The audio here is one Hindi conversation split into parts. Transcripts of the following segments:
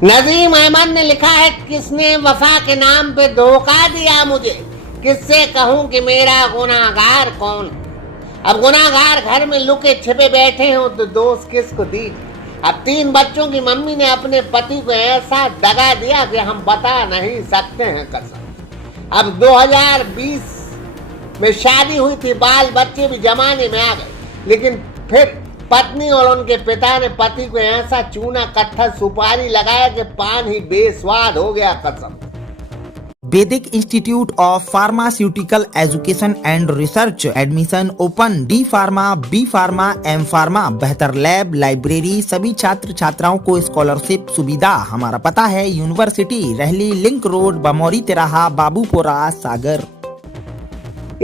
नदीम अहमद ने लिखा है, किसने वफा के नाम पे धोखा दिया मुझे, किससे कहूं कि मेरा गुनाहगार कौन। अब गुनाहगार घर में लुके छिपे बैठे हो तो दोष किसको दी। अब 3 बच्चों की मम्मी ने अपने पति को ऐसा दगा दिया कि हम बता नहीं सकते हैं कसम। अब 2020 में शादी हुई थी, बाल बच्चे भी जमाने में आ गए, लेकिन फिर पत्नी और उनके पिता ने पति को ऐसा चूना कट्ठा सुपारी लगाया कि पान ही बेस्वाद हो गया कसम। Vaidik institute of pharmaceutical education and research admission open. D pharma, B pharma, M pharma, बेहतर लैब, लाइब्रेरी, सभी छात्र छात्राओं को स्कॉलरशिप सुविधा। हमारा पता है यूनिवर्सिटी, रहली लिंक रोड, बमौरी तिराहा, बाबूपुरा, सागर।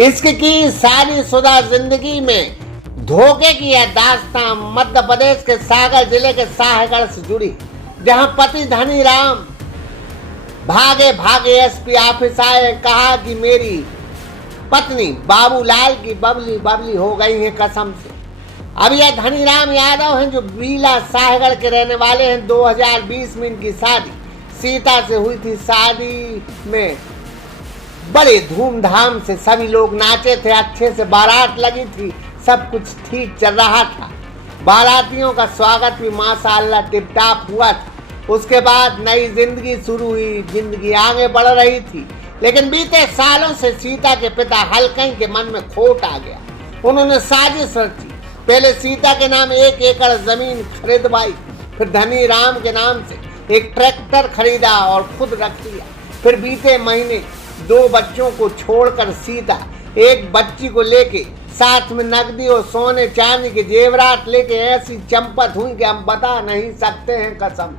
इश्क की शादीशुदा जिंदगी में धोखे की यह दास्तां मध्य प्रदेश के सागर जिले के साहेगढ़ से जुड़ी, जहां पति धनी राम भागे भागे एसपी ऑफिस आए, कहा कि मेरी पत्नी बाबूलाल की बबली बबली हो गई है कसम से। अब यह धनीराम यादव हैं जो बीला साहेगढ़ के रहने वाले हैं। 2020 में इनकी शादी सीता से हुई थी। शादी में बड़े धूमधाम से सभी लोग नाचे थे, अच्छे से बारात लगी थी, सब कुछ ठीक चल रहा था। बारातियों का स्वागत भी माशाअल्लाह टिप-टाप हुआ था। उसके बाद नई जिंदगी शुरू हुई, जिंदगी आगे बढ़ रही थी। लेकिन बीते सालों से सीता के पिता हलकई के मन में खोट आ गया। उन्होंने साजिश रची। पहले सीता के नाम 1 एकड़ जमीन खरीदवाई, फिर धनी राम के नाम से एक ट्रैक्टर खरीदा और खुद रख लिया। फिर बीते महीने 2 बच्चों को छोड़कर सीता एक बच्ची को लेके साथ में नकदी और सोने चांदी के जेवरात लेके ऐसी चंपत हुई कि हम बता नहीं सकते हैं कसम।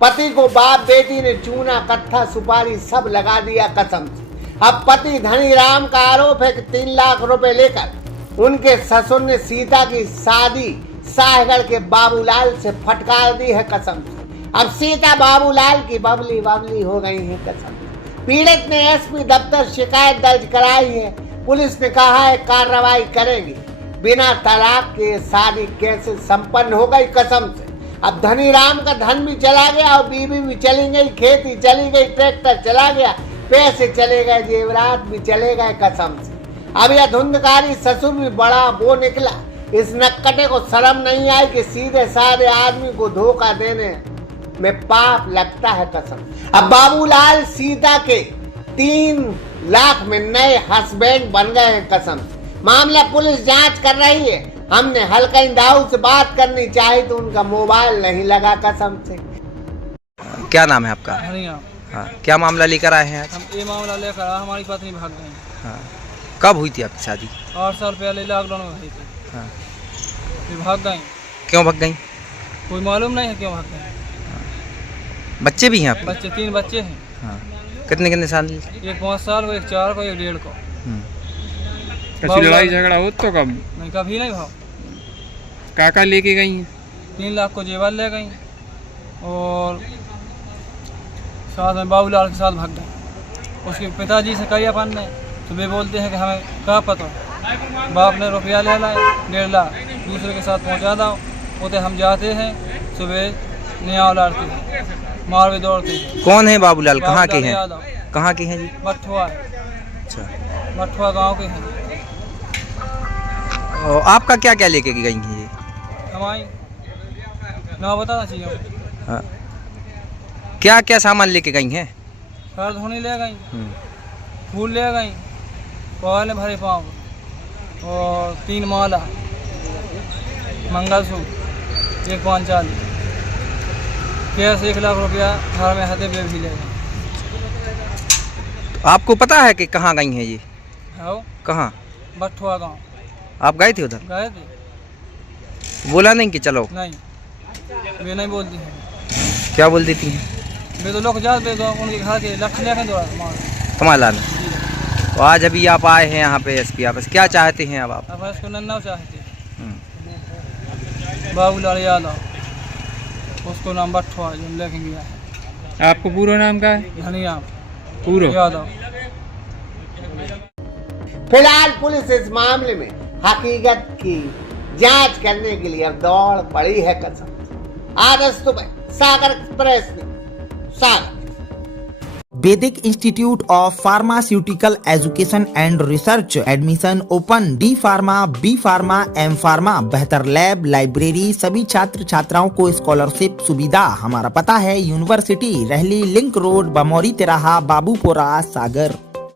पति को बाप बेटी ने चूना कट्ठा सुपारी सब लगा दिया कसम से। अब पति धनी राम का आरोप है कि 3 लाख रुपए लेकर उनके ससुर ने सीता की शादी साहेगढ़ के बाबूलाल से फटकार दी है कसम से। अब सीता बाबूलाल की बबली बबली हो गई है कसम। पीड़ित ने एसपी दफ्तर शिकायत दर्ज कराई है। पुलिस ने कहा है कार्रवाई करेगी। बिना तलाक के शादी कैसे संपन्न हो गई कसम से। अब धनी राम का धन भी चला गया और बीवी भी चली गई, खेती चली गई, ट्रैक्टर चला गया, पैसे चले गए, जेवरात भी चले गए कसम से। अब यह धुंधकारी ससुर भी बड़ा वो निकला। इस नक्कटे को शर्म नहीं आई कि सीधे साधे आदमी को धोखा देने में पाप लगता है कसम। अब बाबूलाल सीता के 3 लाख में नए हस्बैंड बन गए हैं कसम। मामला पुलिस जांच कर रही है। हमने हलकई दाऊ से बात करनी चाहिए तो उनका मोबाइल नहीं लगा कसम से। क्या नाम है आपका? हरियाणा। हाँ, क्या मामला लेकर आए हैं आज? हम ये मामला लेकर आए, हमारी पत्नी भाग गई। हाँ, कब हुई थी आपकी शादी? 8 साल पहले लॉकडाउन में हुई थी। हाँ, फिर भाग गई। क्यों भाग गई? कोई मालूम नहीं है क्यों भाग गई। बच्चे भी हैं आपके? बच्चे 3 बच्चे हैं। हाँ, कितने साल? एक 5 साल को, एक 4 को, एक 1.5 को। कभी लड़ाई झगड़ा हो तो कब? नहीं, कभी नहीं भाव। काका लेके गई हैं? 3 लाख को जेवर ले गई और साथ में बाबूलाल के साथ भाग गई। उसके पिताजी से कही अपन ने तो वे बोलते हैं कि हमें क्या पता। बाप ने रुपया ले लाए 1.5 लाख, दूसरे के साथ पहुंचा दो। उते हम जाते हैं, सुबह नियाव लाड़ते हैं, मार भी दौड़ते हैं। कौन है बाबूलाल? कहाँ के हैं? कहाँ के हैं जी? मठुआ। अच्छा, मठुआ गांव के हैं। और आपका क्या क्या लेके गई हैं ये? हमारी ना बताना चाहिए। हाँ, क्या क्या सामान लेके गई हैं? सर धोनी ले गई, फूल ले गई, पहले भरे पाँव और 3 माला, मंगलसूत्र, 1 पान चाली, कैश 1 लाख रुपया घर में हथे भी ले गई। आपको पता है कि कहाँ गई हैं ये? हाँ, कहाँ? मठुआ गाँव। आप गए थे उधर? गए थे। बोला नहीं कि चलो? नहीं, वे नहीं बोलती हैं। क्या बोल देती हैं? वे तो लोग जाते तो उनके घर के लख लेकर दौड़ा कमाल लाना। तो आज अभी आप आए हैं यहाँ पे एसपी ऑफिस, क्या चाहते हैं अब आप? अब इसको नन्ना चाहते बाबूलाल यादव, उसको नाम मठुआ जो लेके गया है। आपको पूरा नाम क्या है? धनिया पूरा यादव। फिलहाल पुलिस इस मामले में हकीकत की जांच करने के लिए अब दौड़ पड़ी है कसम। आज सुबह सागर एक्सप्रेस ने Sagar. Vaidik institute of pharmaceutical education and research, admission open, D pharma, B pharma, M pharma, बेहतर लैब, लाइब्रेरी, सभी छात्र छात्राओं को स्कॉलरशिप सुविधा। हमारा पता है यूनिवर्सिटी, रहली लिंक रोड, बमौरी तिराहा, बाबूपुरा, सागर।